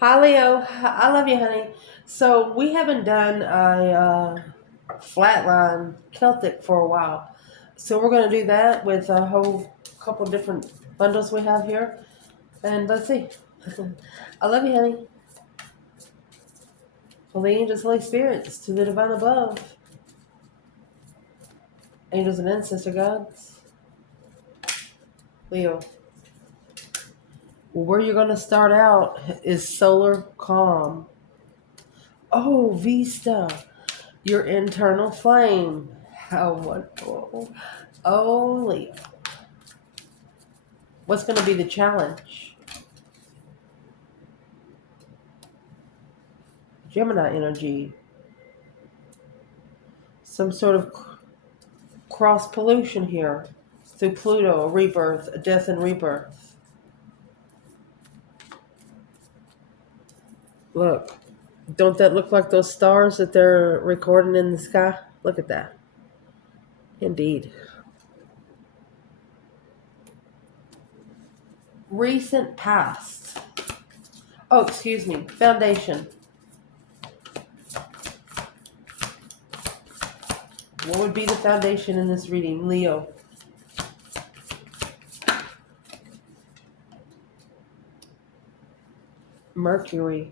Hi, Leo. I love you, honey. So we haven't done a flatline Celtic for a while. So we're going to do that with a whole couple different bundles we have here. And let's see. I love you, honey. Holy angels, Holy spirits, to the divine above, angels and ancestor gods. Leo. Well, where you're going to start out is solar calm. Oh, Vista, your internal flame. How wonderful. Oh, Leo. What's going to be the challenge? Gemini energy. Some sort of cross pollution here through Pluto, a rebirth, a death and rebirth. Look, don't that look like those stars that they're recording in the sky? Look at that. Indeed. Recent past. Oh, excuse me. Foundation. What would be the foundation in this reading, Leo? Mercury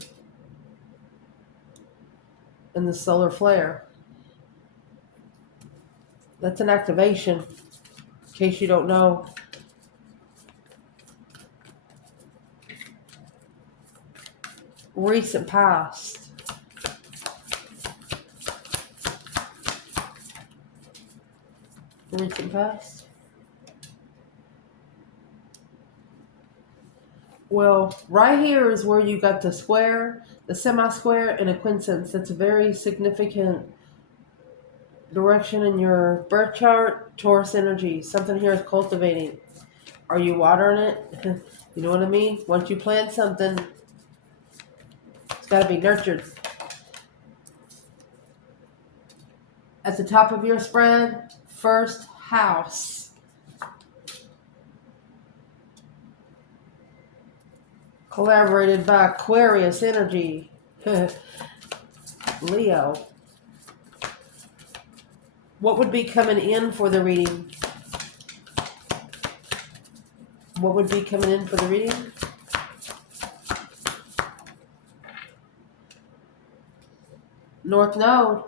and the solar flare. That's an activation, in case you don't know. Recent past. Recent past. Well, right here is where you got the square, the semi-square, and a quincunx. That's a very significant direction in your birth chart. Taurus energy. Something here is cultivating. Are you watering it? You know what I mean? Once you plant something, it's got to be nurtured. At the top of your spread, first house. Collaborated by Aquarius energy. Leo. What would be coming in for the reading? What would be coming in for the reading? North Node.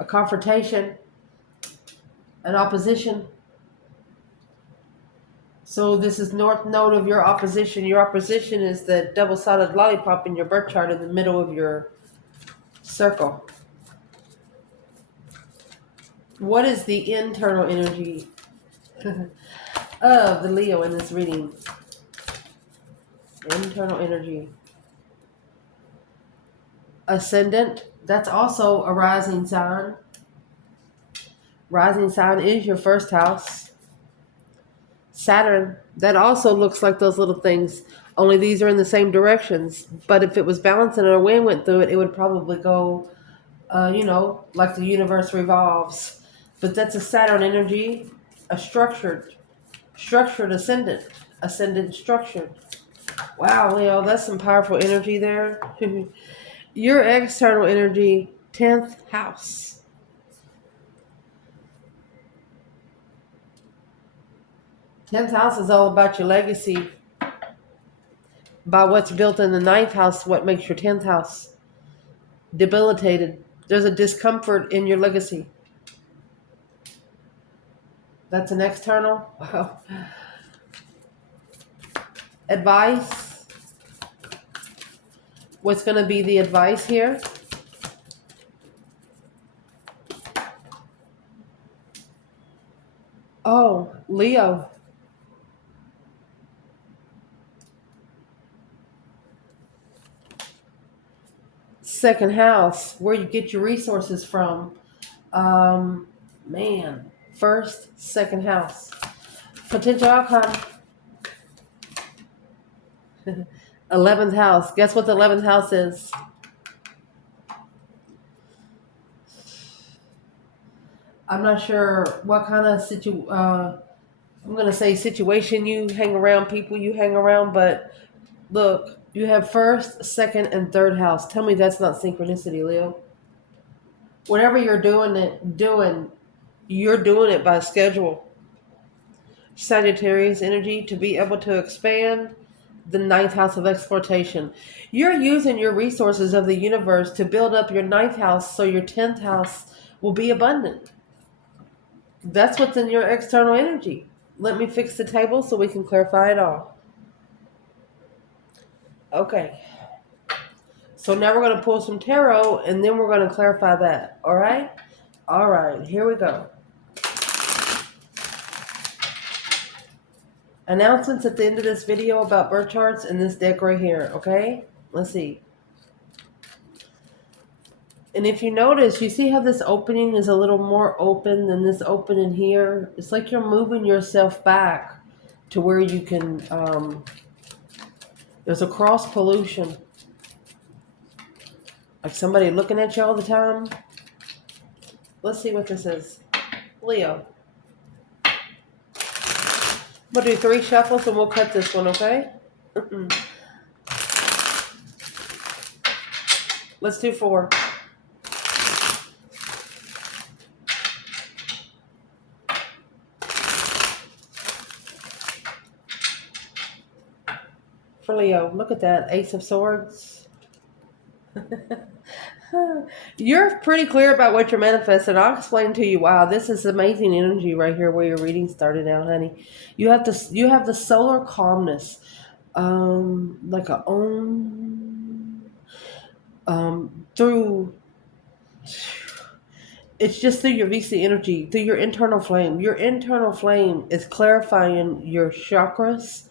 A confrontation. An opposition. So this is North Node of your opposition. Your opposition is the double-sided lollipop in your birth chart in the middle of your circle. What is the internal energy of the Leo in this reading? Internal energy. Ascendant, that's also a rising sign. Rising sign is your first house. Saturn, that also looks like those little things, only these are in the same directions. But if it was balancing and a wind went through it, it would probably go, like the universe revolves. But that's a Saturn energy, a structured ascendant structured. Wow, Leo, that's some powerful energy there. Your external energy, 10th house. 10th house is all about your legacy. By what's built in the ninth house, what makes your 10th house debilitated. There's a discomfort in your legacy. That's an external. Wow. Advice. What's going to be the advice here? Oh, Leo. Second house, where you get your resources from. Man, first, second house. Potential outcome. 11th house. Guess what the 11th house is? I'm not sure what kind of I'm going to say situation you hang around, people you hang around, but look, you have first, second, and third house. Tell me that's not synchronicity, Leo. Whatever you're doing it by schedule. Sagittarius energy to be able to expand the ninth house of exploitation. You're using your resources of the universe to build up your ninth house so your 10th house will be abundant. That's what's in your external energy. Let me fix the table so we can clarify it all. Okay. So now we're going to pull some tarot and then we're going to clarify that. All right? All right. Here we go. Announcements at the end of this video about birth charts and this deck right here. Okay? Let's see. And if you notice, you see how this opening is a little more open than this opening here? It's like you're moving yourself back to where you can, there's a cross pollution. Like somebody looking at you all the time. Let's see what this is. Leo. I'm going to do 3 shuffles and we'll cut this one, okay? Let's do 4. For Leo, look at that. Ace of Swords. You're pretty clear about what you're manifesting. I'll explain to you. Wow, this is amazing energy right here where your reading started out, honey. You have the solar calmness. Like a through it's just through your VC energy, through your internal flame. Your internal flame is clarifying your chakras.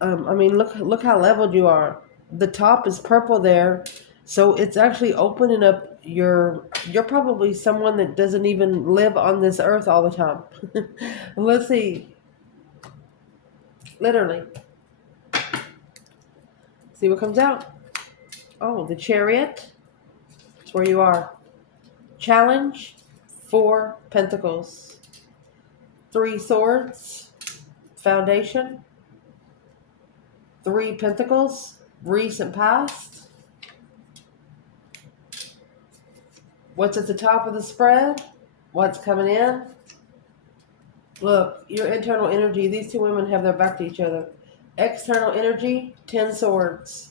I mean, look how leveled you are. The top is purple there, so it's actually opening up your. You're probably someone that doesn't even live on this earth all the time. Let's see. Literally, see what comes out. Oh, the Chariot. That's where you are. Challenge. 4 Pentacles. 3 Swords. Foundation. 3 Pentacles. Recent past. What's at the top of the spread? What's coming in? Look, your internal energy. These 2 women have their back to each other. External energy, 10 Swords.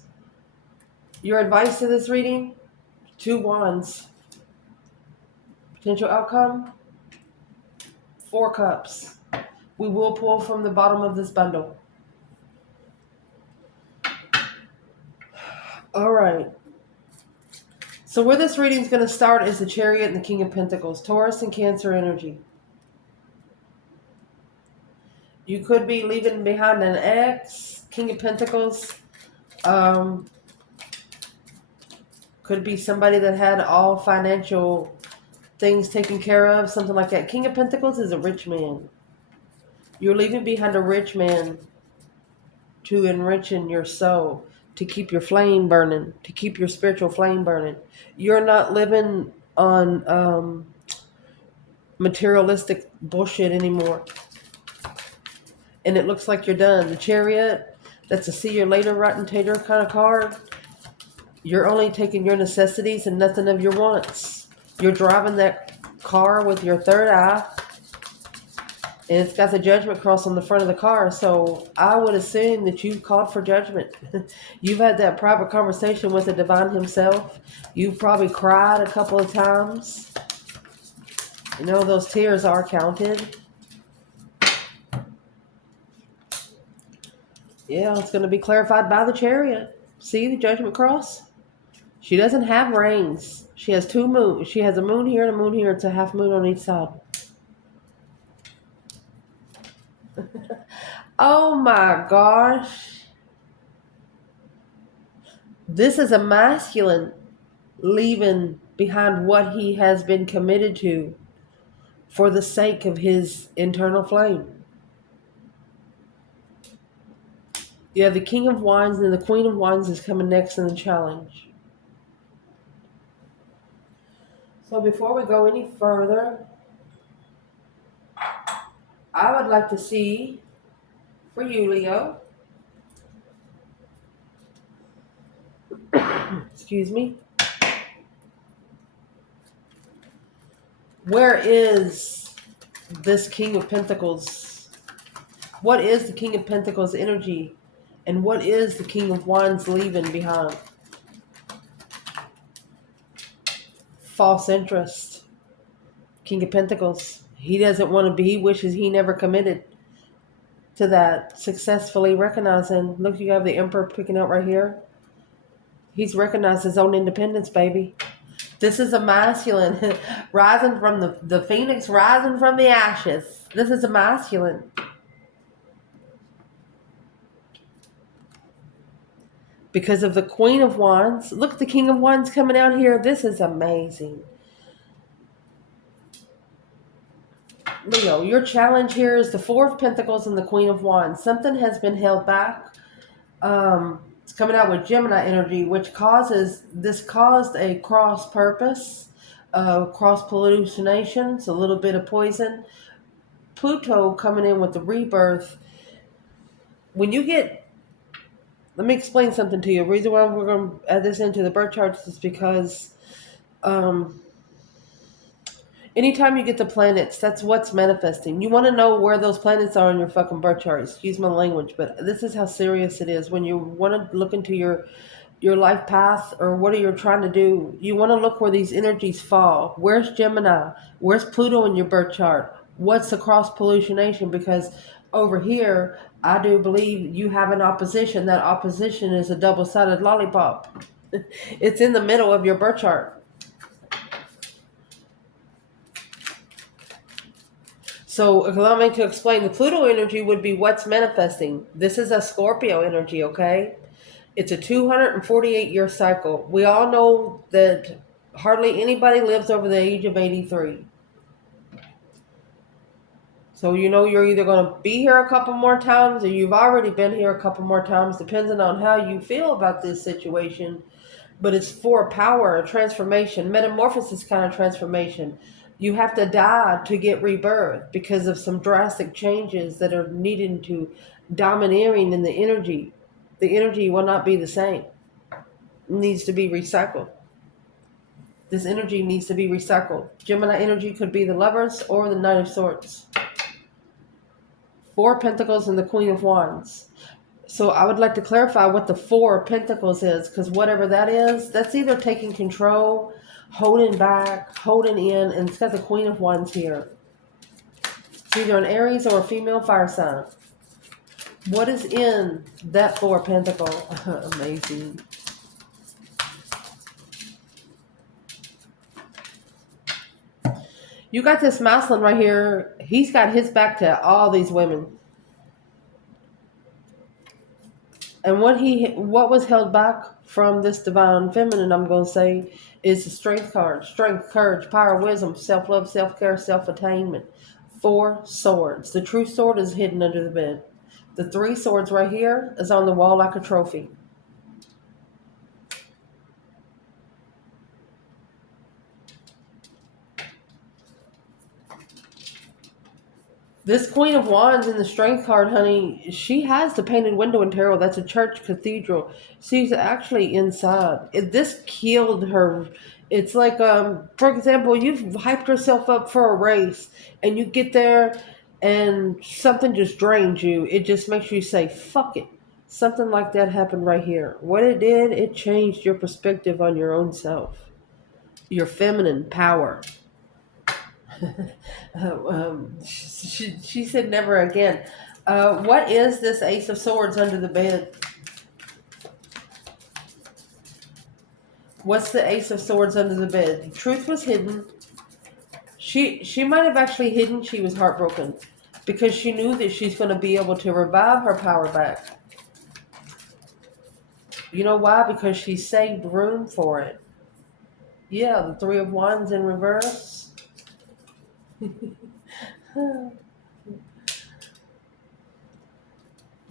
Your advice to this reading? 2 Wands. Potential outcome? 4 Cups. We will pull from the bottom of this bundle. All right. So where this reading is going to start is the Chariot and the King of Pentacles. Taurus and Cancer energy. You could be leaving behind an ex. King of Pentacles. Could be somebody that had all financial things taken care of. Something like that. King of Pentacles is a rich man. You're leaving behind a rich man to enrichen your soul, to keep your flame burning, to keep your spiritual flame burning. You're not living on materialistic bullshit anymore. And it looks like you're done. The Chariot, that's a see you later rotten tater kind of card. You're only taking your necessities and nothing of your wants. You're driving that car with your third eye. And it's got the judgment cross on the front of the car. So I would assume that you've called for judgment. You've had that private conversation with the divine himself. You've probably cried a couple of times. You know, those tears are counted. Yeah, it's going to be clarified by the Chariot. See the judgment cross? She doesn't have rings. She has 2 moons. She has a moon here and a moon here. It's a half moon on each side. Oh my gosh. This is a masculine leaving behind what he has been committed to for the sake of his internal flame. You have the King of Wands and the Queen of Wands is coming next in the challenge. So before we go any further, I would like to see for you, Leo. Excuse me. Where is this King of Pentacles? What is the King of Pentacles energy? And what is the King of Wands leaving behind? False interest. King of Pentacles. He doesn't want to be, he wishes he never committed to that. Successfully recognizing, look, you have the Emperor picking out right here. He's recognized his own independence, baby. This is a masculine rising from the phoenix, rising from the ashes. This is a masculine. Because of the Queen of Wands. Look, the King of Wands coming out here. This is amazing. Leo, your challenge here is the Four of Pentacles and the Queen of Wands. Something has been held back. It's coming out with Gemini energy, which caused a cross purpose, cross hallucinations, a little bit of poison. Pluto coming in with the rebirth. When you get, let me explain something to you. The reason why we're going to add this into the birth charts is because anytime you get the planets, that's what's manifesting. You want to know where those planets are in your fucking birth chart. Excuse my language, but this is how serious it is. When you want to look into your life path or what are you trying to do, you want to look where these energies fall. Where's Gemini? Where's Pluto in your birth chart? What's the cross pollutionation? Because over here, I do believe you have an opposition. That opposition is a double-sided lollipop. It's in the middle of your birth chart. So allow me to explain. The Pluto energy would be what's manifesting. This is a Scorpio energy, okay? It's a 248-year cycle. We all know that hardly anybody lives over the age of 83. So you know you're either going to be here a couple more times or you've already been here a couple more times, depending on how you feel about this situation. But it's for power, a transformation, metamorphosis kind of transformation. You have to die to get rebirth because of some drastic changes that are needing to domineering in the energy. The energy will not be the same. It needs to be recycled. This energy needs to be recycled. Gemini energy could be the Lovers or the Knight of Swords. Four Pentacles and the Queen of Wands. So I would like to clarify what the Four of Pentacles is, because whatever that is, that's either taking control, holding back, holding in, and it's got the Queen of Wands here. It's either an Aries or a female fire sign. What is in that Four of Pentacles? Amazing. You got this masculine right here. He's got his back to all these women. And what was held back from this divine feminine, I'm going to say, is the strength card. Strength, courage, power, wisdom, self-love, self-care, self-attainment. Four swords. The true sword is hidden under the bed. The three swords right here is on the wall like a trophy. This Queen of Wands in the Strength card, honey, she has the painted window in tarot. That's a church cathedral. She's actually inside. This killed her. It's like, for example, you've hyped yourself up for a race, and you get there, and something just drains you. It just makes you say, fuck it. Something like that happened right here. What it did, it changed your perspective on your own self. Your feminine power. She said never again. What is this Ace of Swords under the bed? What's the Ace of Swords under the bed? The truth was hidden. She might have actually hidden she was heartbroken because she knew that she's going to be able to revive her power back. You know why? Because she saved room for it. Yeah, the Three of Wands in reverse. Let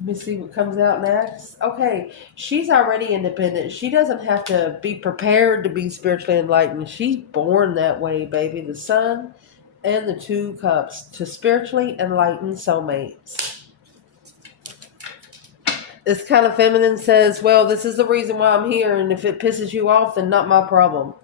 me see what comes out next. Okay, she's already independent. She doesn't have to be prepared to be spiritually enlightened. She's born that way, baby. The sun and the Two Cups to spiritually enlighten soulmates. This kind of feminine says, well, this is the reason why I'm here, and if it pisses you off, then not my problem.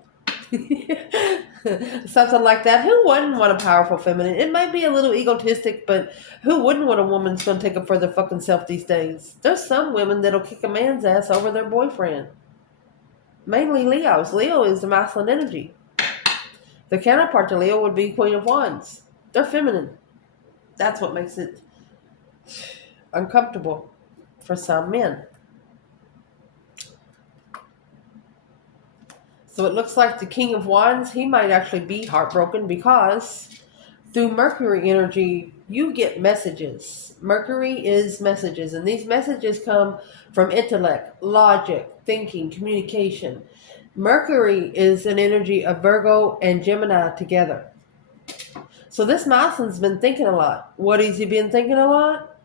Something like that. Who wouldn't want a powerful feminine? It might be a little egotistic, but who wouldn't want a woman that's going to take up for their fucking self these days? There's some women that'll kick a man's ass over their boyfriend. Mainly Leos. Leo is the masculine energy. The counterpart to Leo would be Queen of Wands. They're feminine. That's what makes it uncomfortable for some men. So it looks like the King of Wands, he might actually be heartbroken because through Mercury energy, you get messages. Mercury is messages, and these messages come from intellect, logic, thinking, communication. Mercury is an energy of Virgo and Gemini together. So this masculine's been thinking a lot. What has he been thinking a lot?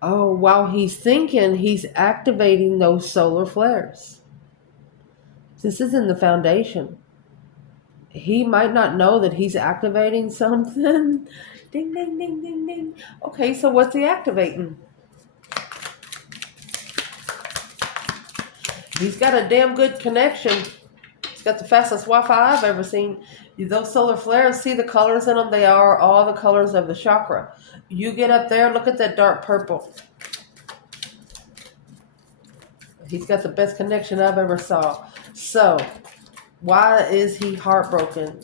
Oh, while he's thinking, he's activating those solar flares. This is in the foundation. He might not know that he's activating something. Ding, ding, ding, ding, ding. Okay, so what's he activating? He's got a damn good connection. He's got the fastest Wi-Fi I've ever seen. Those solar flares, see the colors in them? They are all the colors of the chakra. You get up there, look at that dark purple. He's got the best connection I've ever saw. So, why is he heartbroken?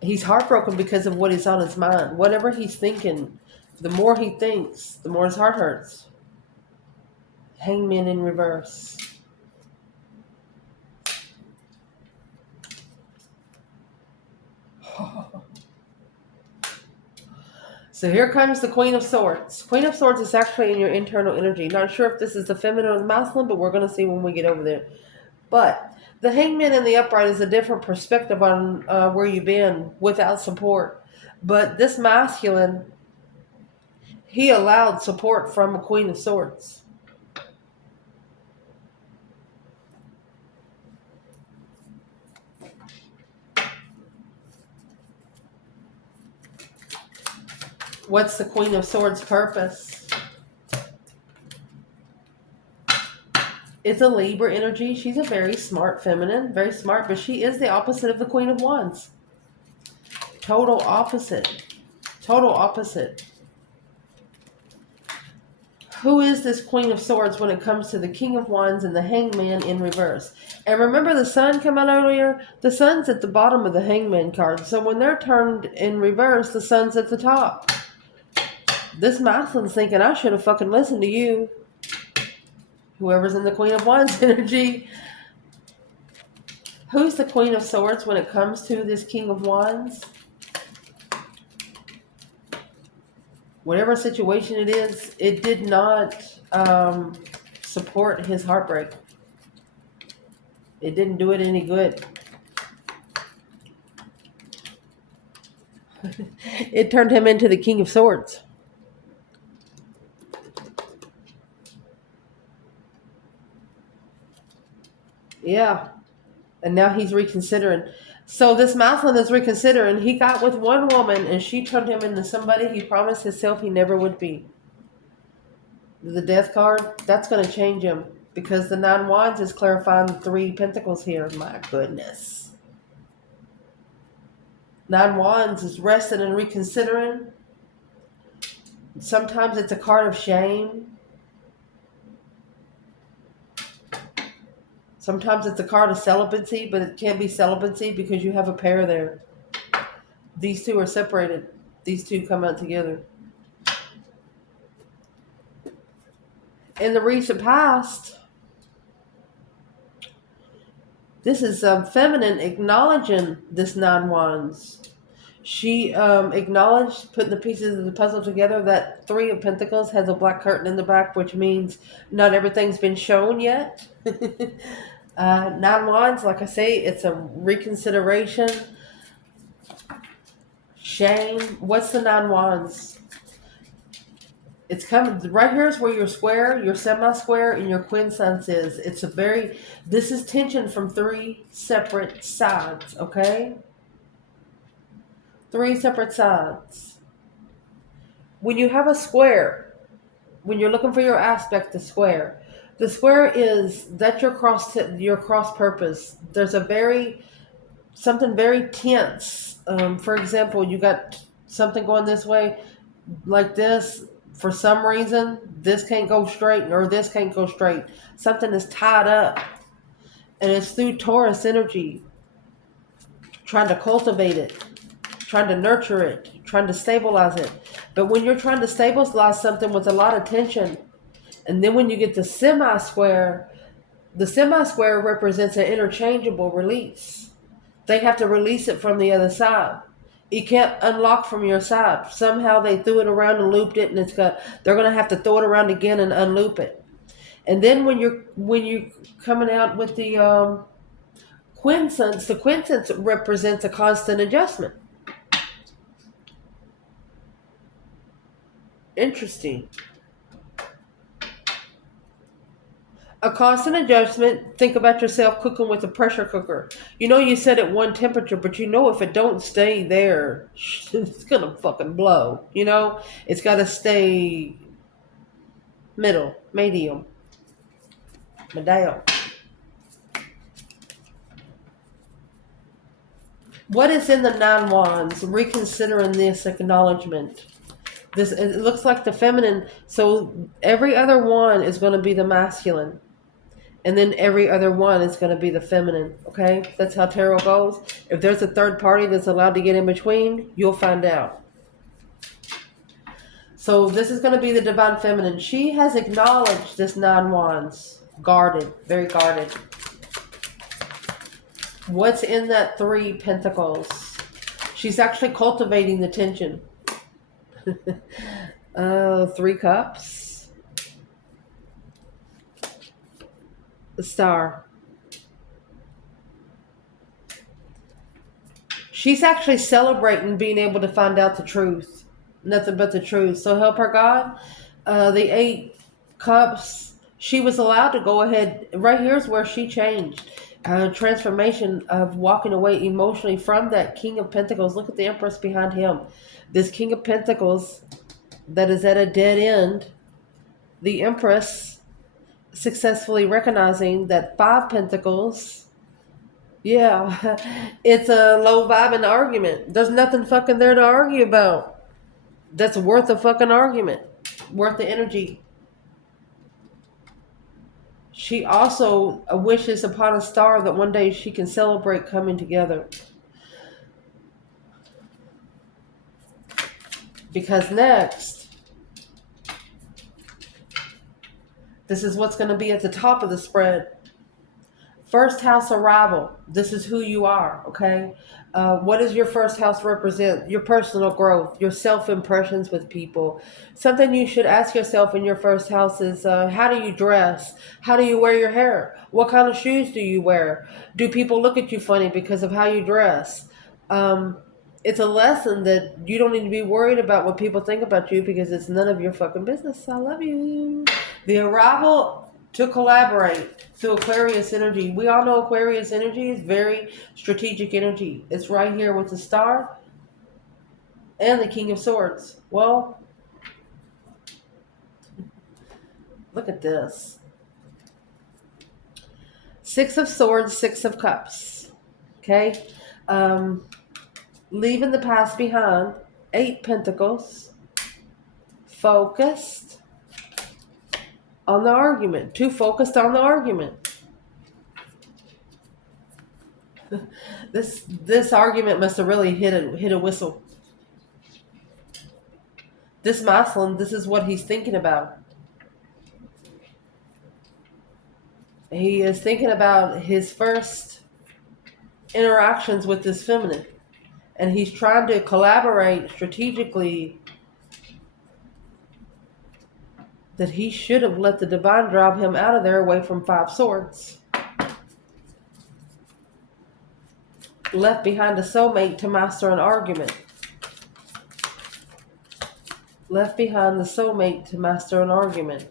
He's heartbroken because of what is on his mind. Whatever he's thinking, the more he thinks, the more his heart hurts. Hangman in reverse. So here comes the Queen of Swords. Queen of Swords is actually in your internal energy. Not sure if this is the feminine or the masculine, but we're going to see when we get over there. But the Hangman in the upright is a different perspective on where you've been without support. But this masculine, he allowed support from a Queen of Swords. What's the Queen of Swords' purpose? It's a Libra energy. She's a very smart feminine, very smart, but she is the opposite of the Queen of Wands. Total opposite. Total opposite. Who is this Queen of Swords when it comes to the King of Wands and the Hangman in reverse? And remember the Sun came out earlier? The Sun's at the bottom of the Hangman card. So when they're turned in reverse, the Sun's at the top. This masculine's thinking, I should have fucking listened to you. Whoever's in the Queen of Wands energy. Who's the Queen of Swords when it comes to this King of Wands? Whatever situation it is, it did not support his heartbreak. It didn't do it any good. It turned him into the King of Swords. Yeah. And now he's reconsidering. So this masculine is reconsidering. He got with one woman and she turned him into somebody he promised himself he never would be. The Death card, that's going to change him. Because the Nine Wands is clarifying the Three Pentacles here. My goodness. Nine Wands is resting and reconsidering. Sometimes it's a card of shame. Sometimes it's a card of celibacy, but it can't be celibacy because you have a pair there. These two are separated. These two come out together. In the recent past, this is feminine acknowledging this Nine Wands. She acknowledged putting the pieces of the puzzle together. That Three of Pentacles has a black curtain in the back, which means not everything's been shown yet. Nine Wands, like I say, it's a reconsideration. Shame. What's the Nine Wands? It's coming. Right here is where your square, your semi-square, and your quincunx is. It's a very, this is tension from three separate sides, okay? Three separate sides. When you have a square, when you're looking for your aspect, the square is that's your cross purpose. There's a very something very tense. For example, you got something going this way, like this. For some reason, this can't go straight, or this can't go straight. Something is tied up, and it's through Taurus energy, trying to cultivate it, trying to nurture it, trying to stabilize it. But when you're trying to stabilize something with a lot of tension, and then when you get the semi square represents an interchangeable release. They have to release it from the other side. You can't unlock from your side. Somehow they threw it around and looped it, and they're gonna have to throw it around again and unloop it. And then when you're coming out with the quincunx represents a constant adjustment. Interesting. A constant adjustment. Think about yourself cooking with a pressure cooker. You know you set at one temperature, but you know if it don't stay there, it's gonna fucking blow. You know it's got to stay medium. What is in the nine wands? Reconsidering this acknowledgement. This it looks like the feminine. So every other one is going to be the masculine, and then every other one is going to be the feminine. Okay, that's how tarot goes. If there's a third party that's allowed to get in between, you'll find out. So this is going to be the divine feminine. She has acknowledged this nine wands, guarded, very guarded. What's in that three pentacles? She's actually cultivating the tension. Three cups. The star. She's actually celebrating being able to find out the truth. Nothing but the truth. So help her God. The eight cups. She was allowed to go ahead. Right here's where she changed. Transformation of walking away emotionally from that King of Pentacles. Look at the Empress behind him. This King of Pentacles that is at a dead end. The Empress successfully recognizing that Five Pentacles, yeah, it's a low vibing argument. There's nothing fucking there to argue about. That's worth a fucking argument. Worth the energy. She also wishes upon a star that one day she can celebrate coming together. Because next, this is what's going to be at the top of the spread. First house arrival. This is who you are, okay? What does your first house represent? Your personal growth, your self-impressions with people. Something you should ask yourself in your first house is, how do you dress? How do you wear your hair? What kind of shoes do you wear? Do people look at you funny because of how you dress? It's a lesson that you don't need to be worried about what people think about you because it's none of your fucking business. I love you. The arrival to collaborate through Aquarius energy. We all know Aquarius energy is very strategic energy. It's right here with the star and the King of Swords. Well, look at this. Six of Swords, Six of Cups. Okay? Leaving the past behind. Eight Pentacles. Focused on the argument. Too focused on the argument. This argument must have really hit a whistle. This masculine, this is what he's thinking about. He is thinking about his first interactions with this feminine. And he's trying to collaborate strategically that he should have let the divine drive him out of there away from Five Swords. Left behind a soulmate to master an argument. Left behind the soulmate to master an argument.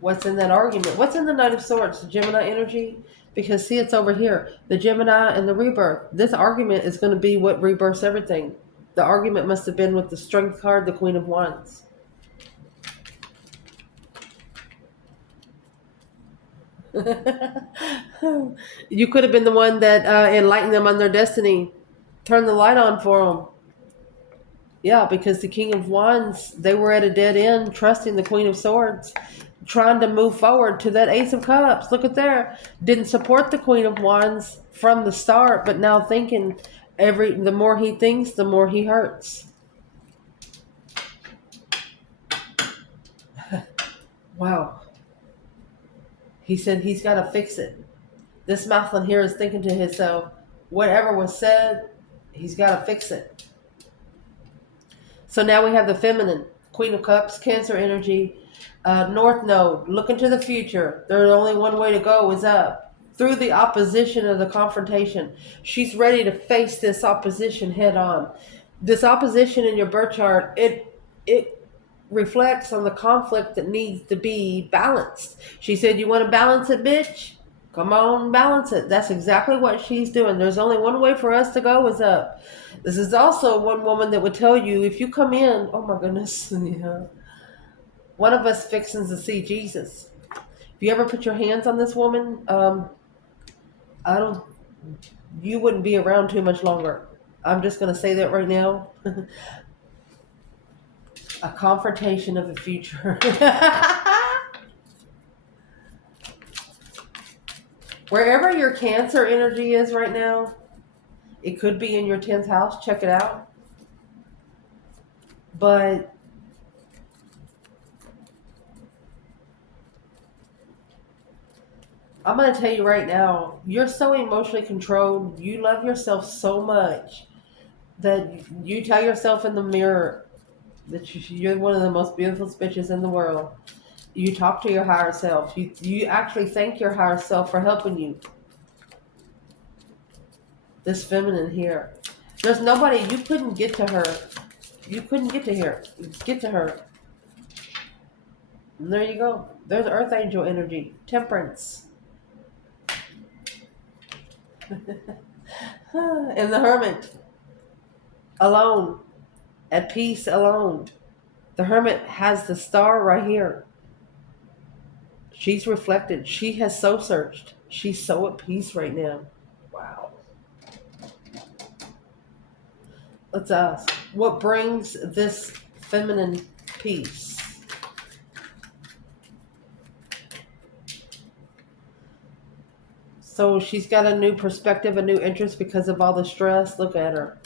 What's in that argument? What's in the Knight of Swords? The Gemini energy. Because see, it's over here. The Gemini and the rebirth. This argument is going to be what rebirths everything. The argument must have been with the Strength card, the Queen of Wands. You could have been the one that enlightened them on their destiny. Turn the light on for them. Yeah, because the King of Wands, they were at a dead end, trusting the Queen of Swords, trying to move forward to that Ace of Cups. Look at there. Didn't support the Queen of Wands from the start, but now thinking the more he thinks, the more he hurts. Wow. He said he's got to fix it. This Mathlin here is thinking to himself, whatever was said, he's got to fix it. So now we have the feminine, Queen of Cups, Cancer energy, North Node, looking to the future. There's only one way to go is up. Through the opposition of the confrontation. She's ready to face this opposition head on. This opposition in your birth chart, it reflects on the conflict that needs to be balanced. She said, you want to balance it, bitch? Come on, balance it. That's exactly what she's doing. There's only one way for us to go is up. This is also one woman that would tell you, if you come in, oh my goodness, yeah. One of us fixing to see Jesus. If you ever put your hands on this woman, you wouldn't be around too much longer. I'm just going to say that right now. A confrontation of the future. Wherever your Cancer energy is right now, it could be in your 10th house. Check it out. But I'm going to tell you right now, you're so emotionally controlled. You love yourself so much that you tell yourself in the mirror that you're one of the most beautiful bitches in the world. You talk to your higher self. You actually thank your higher self for helping you. This feminine here. There's nobody, you couldn't get to her. You couldn't get to her. Get to her. And there you go. There's Earth Angel energy. Temperance. And the Hermit. Alone. At peace alone. The Hermit has the star right here. She's reflected. She has soul searched. She's so at peace right now. Wow. Let's ask, what brings this feminine peace? So she's got a new perspective, a new interest because of all the stress. Look at her.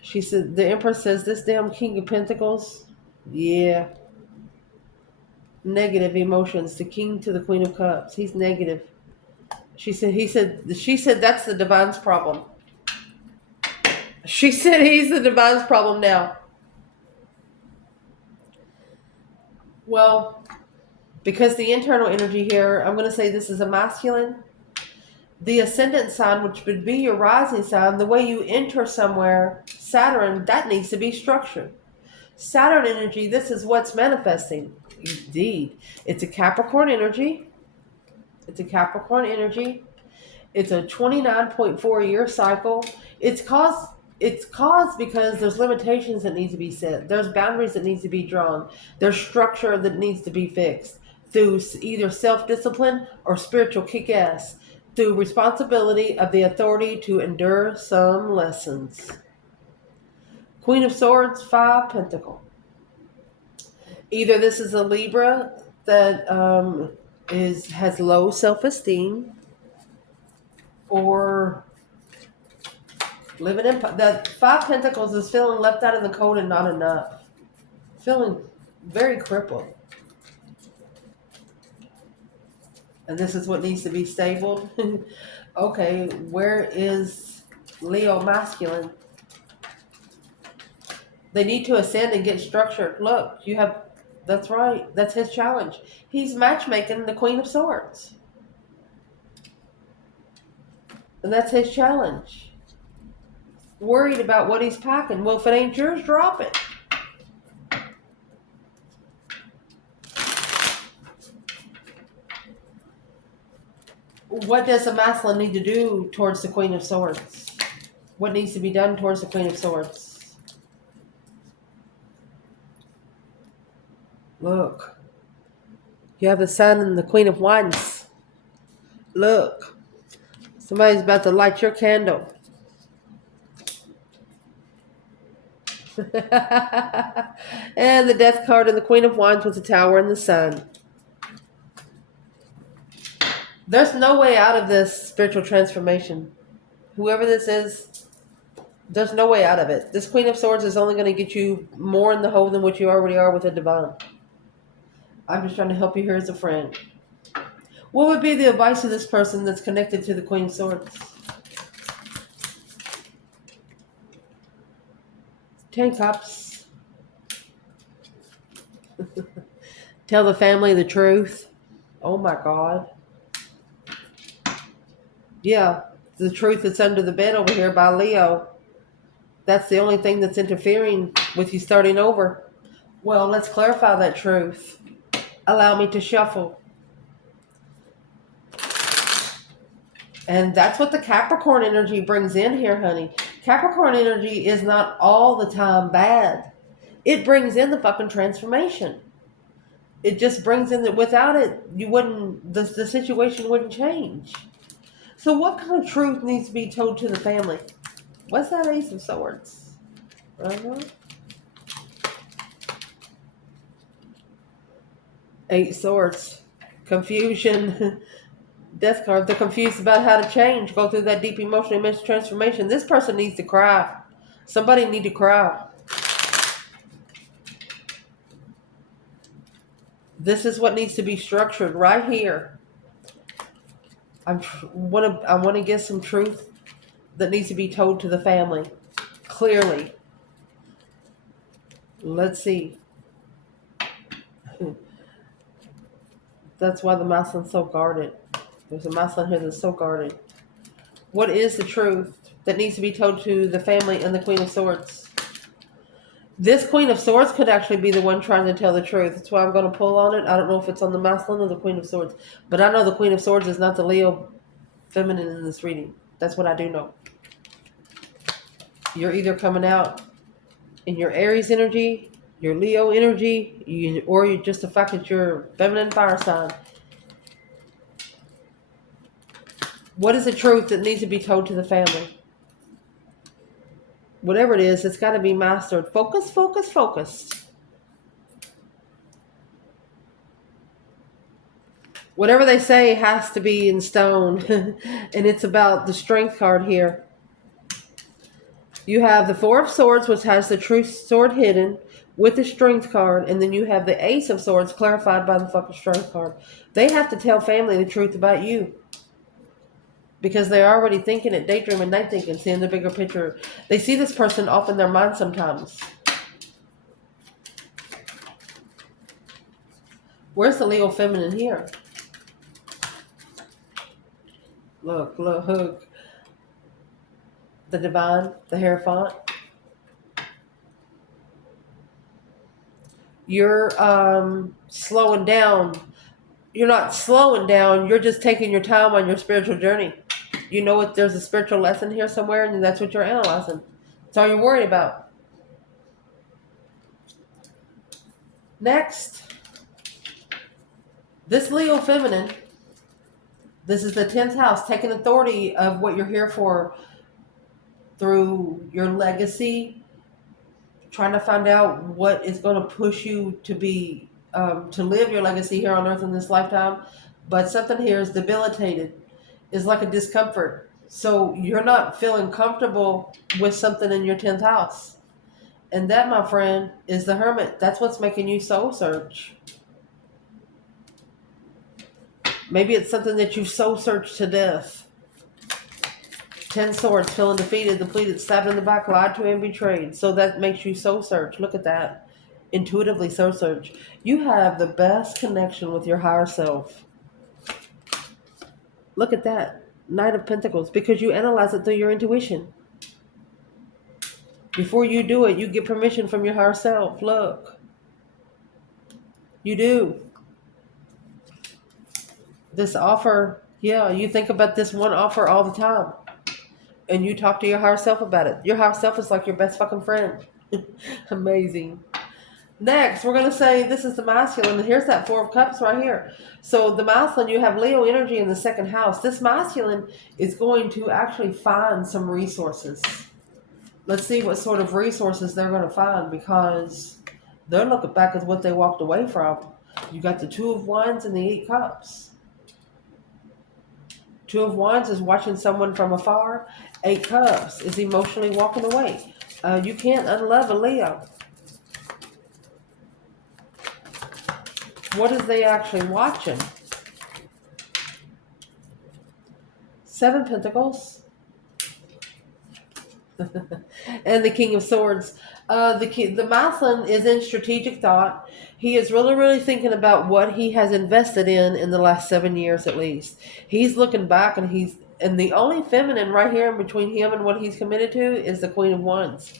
She said, the Empress says, this damn King of Pentacles. Yeah. Negative emotions. The King to the Queen of Cups. He's negative. She said that's the Divine's problem. She said he's the Divine's problem now. Well, because the internal energy here, I'm going to say this is a masculine. The ascendant sign, which would be your rising sign, the way you enter somewhere, Saturn, that needs to be structured. Saturn energy, this is what's manifesting. Indeed. It's a Capricorn energy. It's a Capricorn energy. It's a 29.4 year cycle. It's caused because there's limitations that need to be set. There's boundaries that need to be drawn. There's structure that needs to be fixed through either self-discipline or spiritual kick-ass, through responsibility of the authority to endure some lessons. Queen of Swords, 5 Pentacle. Either this is a Libra that has low self-esteem, or living in the 5 Pentacles is feeling left out in the cold and not enough. Feeling very crippled. And this is what needs to be stabled. Okay, where is Leo masculine? They need to ascend and get structured. Look, that's right. That's his challenge. He's matchmaking the Queen of Swords. And that's his challenge. Worried about what he's packing. Well, if it ain't yours, drop it. What does the masculine need to do towards the Queen of Swords? What needs to be done towards the Queen of Swords? Look. You have the Sun and the Queen of Wands. Look. Somebody's about to light your candle. And the Death card and the Queen of Wands with the Tower and the Sun. There's no way out of this spiritual transformation. Whoever this is, there's no way out of it. This Queen of Swords is only going to get you more in the hole than what you already are with the Divine. I'm just trying to help you here as a friend. What would be the advice of this person that's connected to the Queen of Swords? 10 Cups. Tell the family the truth. Oh my God. Yeah, the truth that's under the bed over here by Leo. That's the only thing that's interfering with you starting over. Well, let's clarify that truth. Allow me to shuffle. And that's what the Capricorn energy brings in here, honey. Capricorn energy is not all the time bad. It brings in the fucking transformation. It just brings in that without it, you wouldn't, the situation wouldn't change. So what kind of truth needs to be told to the family? What's that Ace of Swords? Eight Swords. Confusion. Death card. They're confused about how to change. Go through that deep emotional mental transformation. This person needs to cry. Somebody need to cry. This is what needs to be structured right here. I want to get some truth that needs to be told to the family clearly. Let's see. That's why the masculine's so guarded. There's a masculine here that's so guarded. What is the truth that needs to be told to the family and the Queen of Swords? This Queen of Swords could actually be the one trying to tell the truth. That's why I'm going to pull on it. I don't know if it's on the masculine or the Queen of Swords. But I know the Queen of Swords is not the Leo feminine in this reading. That's what I do know. You're either coming out in your Aries energy, your Leo energy, or you're just the fact that you're feminine fire sign. What is the truth that needs to be told to the family? Whatever it is, it's got to be mastered. Focus, focus, focus. Whatever they say has to be in stone. And it's about the Strength card here. You have the Four of Swords, which has the true sword hidden with the Strength card. And then you have the Ace of Swords clarified by the fucking Strength card. They have to tell family the truth about you. Because they're already thinking it, daydreaming, night thinking, seeing the bigger picture. They see this person off in their mind sometimes. Where's the Leo feminine here? Look. The Divine, the Hierophant. You're slowing down. You're not slowing down. You're just taking your time on your spiritual journey. You know what? There's a spiritual lesson here somewhere, and that's what you're analyzing. That's all you're worried about. Next, this Leo feminine, this is the 10th house, taking authority of what you're here for through your legacy, trying to find out what is going to push you to be, to live your legacy here on earth in this lifetime. But something here is debilitated. Is like a discomfort. So you're not feeling comfortable with something in your 10th house. And that, my friend, is the Hermit. That's what's making you soul search. Maybe it's something that you soul searched to death. 10 Swords, feeling defeated, depleted, stabbed in the back, lied to and betrayed. So that makes you soul search. Look at that. Intuitively soul search. You have the best connection with your higher self. Look at that. Knight of Pentacles. Because you analyze it through your intuition. Before you do it, you get permission from your higher self. Look. You do. This offer Yeah, you think about this one offer all the time. And you talk to your higher self about it. Your higher self is like your best fucking friend. Amazing. Next, we're going to say this is the masculine. Here's that Four of Cups right here. So the masculine, you have Leo energy in the second house. This masculine is going to actually find some resources. Let's see what sort of resources they're going to find, because they're looking back at what they walked away from. You got the Two of Wands and the Eight Cups. Two of Wands is watching someone from afar. Eight Cups is emotionally walking away. You can't unlove a Leo. What is they actually watching? Seven Pentacles. And the King of Swords. The masculine is in strategic thought. He is really, really thinking about what he has invested in the last 7 years at least. He's looking back, and the only feminine right here in between him and what he's committed to is the Queen of Wands.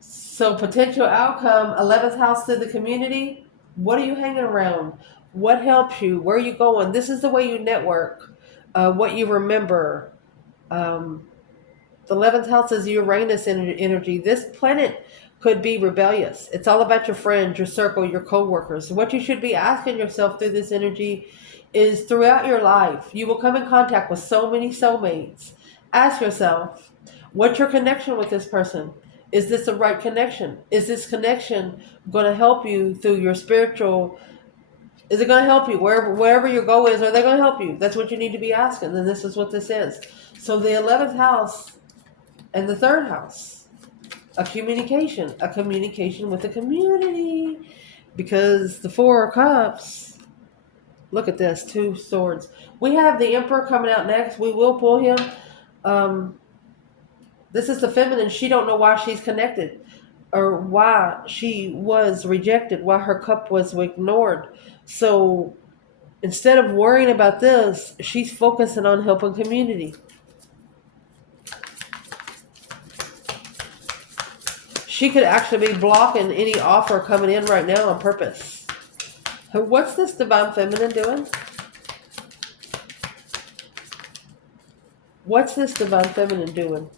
So potential outcome, 11th house to the community. What are you hanging around? What helps you? Where are you going? This is the way you network. What you remember. Um, the 11th house is Uranus energy. This planet could be rebellious. It's all about your friends, your circle, your co-workers. What you should be asking yourself through this energy is, throughout your life, you will come in contact with so many soulmates. Ask yourself, what's your connection with this person? Is this the right connection? Is this connection going to help you through your spiritual? Is it going to help you wherever your goal is? Are they going to help you? That's what you need to be asking. And this is what this is. So the 11th house and the third house, a communication with the community, because the Four of Cups. Look at this, Two Swords. We have the Emperor coming out next. We will pull him. This is the feminine. She don't know why she's connected, or why she was rejected, why her cup was ignored. So instead of worrying about this, she's focusing on helping community. She could actually be blocking any offer coming in right now on purpose. What's this divine feminine doing? What's this divine feminine doing?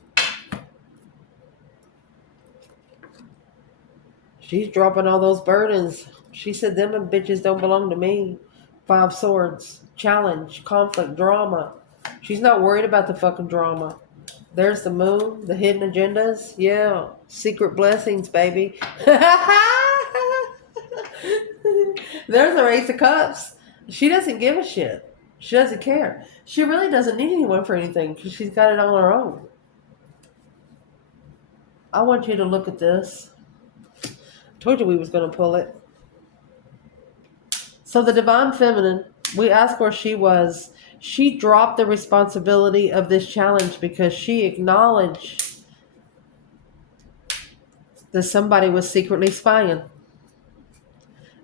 She's dropping all those burdens. She said, them bitches don't belong to me. Five Swords. Challenge. Conflict. Drama. She's not worried about the fucking drama. There's the moon. The hidden agendas. Yeah. Secret blessings, baby. There's her Ace of Cups. She doesn't give a shit. She doesn't care. She really doesn't need anyone for anything because she's got it on her own. I want you to look at this. Told you we was going to pull it. So the divine feminine, we asked where she was. She dropped the responsibility of this challenge because she acknowledged that somebody was secretly spying.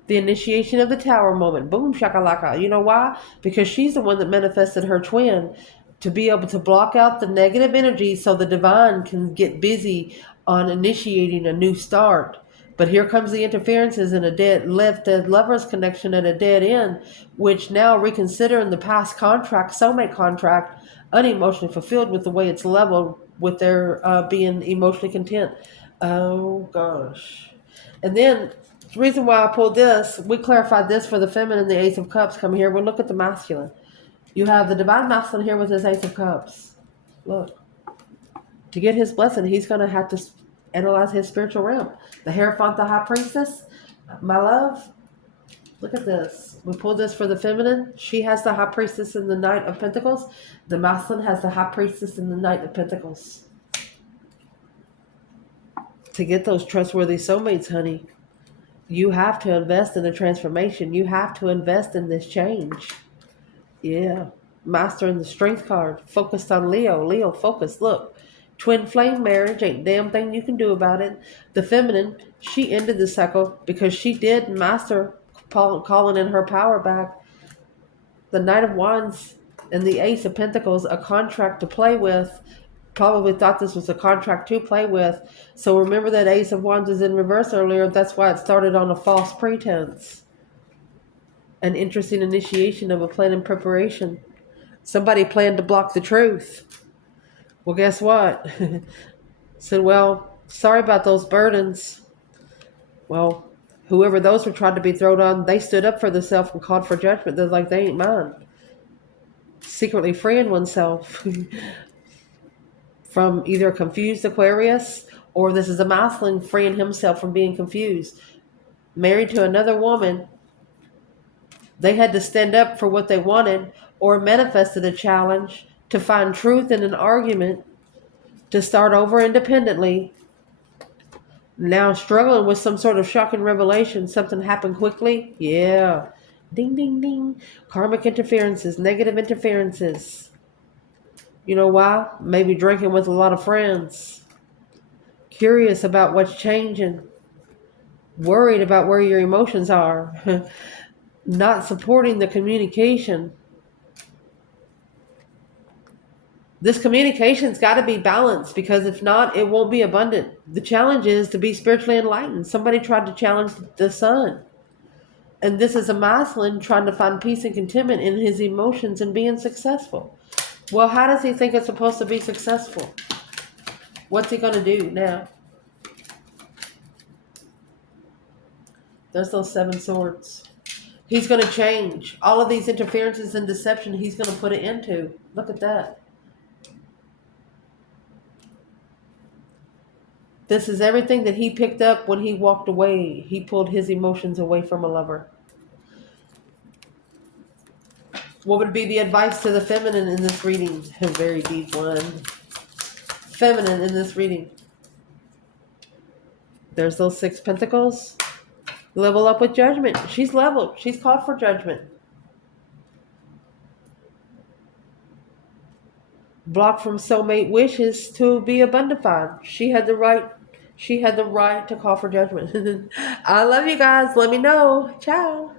The initiation of the tower moment. Boom, shakalaka. You know why? Because she's the one that manifested her twin to be able to block out the negative energy so the divine can get busy on initiating a new start. But here comes the interferences and left the lover's connection at a dead end, which now reconsidering the past contract, soulmate contract, unemotionally fulfilled with the way it's leveled with their being emotionally content. Oh gosh. And then the reason why I pulled this, we clarified this for the feminine, the Ace of Cups. Come here, we'll look at the masculine. You have the divine masculine here with his Ace of Cups. Look. To get his blessing, he's going to have to analyze his spiritual realm. The Hierophant, the High Priestess, my love, look at this. We pulled this for the feminine. She has the High Priestess in the Knight of Pentacles. The masculine has the High Priestess in the Knight of Pentacles. To get those trustworthy soulmates, honey, you have to invest in the transformation. You have to invest in this change. Yeah. Master in the Strength card. Focused on Leo. Leo, focus. Look. Twin flame marriage, ain't damn thing you can do about it. The feminine, she ended the cycle because she did master calling in her power back. The Knight of Wands and the Ace of Pentacles, a contract to play with. Probably thought this was a contract to play with. So remember that Ace of Wands was in reverse earlier. That's why it started on a false pretense. An interesting initiation of a plan and preparation. Somebody planned to block the truth. Well, guess what? Said, well, sorry about those burdens. Well, whoever those were tried to be thrown on, they stood up for themselves and called for judgment. They're like, they ain't mine. Secretly freeing oneself from either a confused Aquarius, or this is a masculine freeing himself from being confused. Married to another woman, they had to stand up for what they wanted or manifested a challenge to find truth in an argument, to start over independently. Now struggling with some sort of shocking revelation. Something happened quickly. Yeah. Ding, ding, ding. Karmic interferences, negative interferences. You know why? Maybe drinking with a lot of friends. Curious about what's changing. Worried about where your emotions are. Not supporting the communication. This communication's got to be balanced, because if not, it won't be abundant. The challenge is to be spiritually enlightened. Somebody tried to challenge the sun. And this is a masculine trying to find peace and contentment in his emotions and being successful. Well, how does he think it's supposed to be successful? What's he going to do now? There's those 7 swords. He's going to change. All of these interferences and deception, he's going to put an end to. Look at that. This is everything that he picked up when he walked away. He pulled his emotions away from a lover. What would be the advice to the feminine in this reading? A very deep one. Feminine in this reading. There's those 6 pentacles. Level up with judgment. She's leveled. She's called for judgment. Blocked from soulmate wishes to be abundified. She had the right to call for judgment. I love you guys. Let me know. Ciao.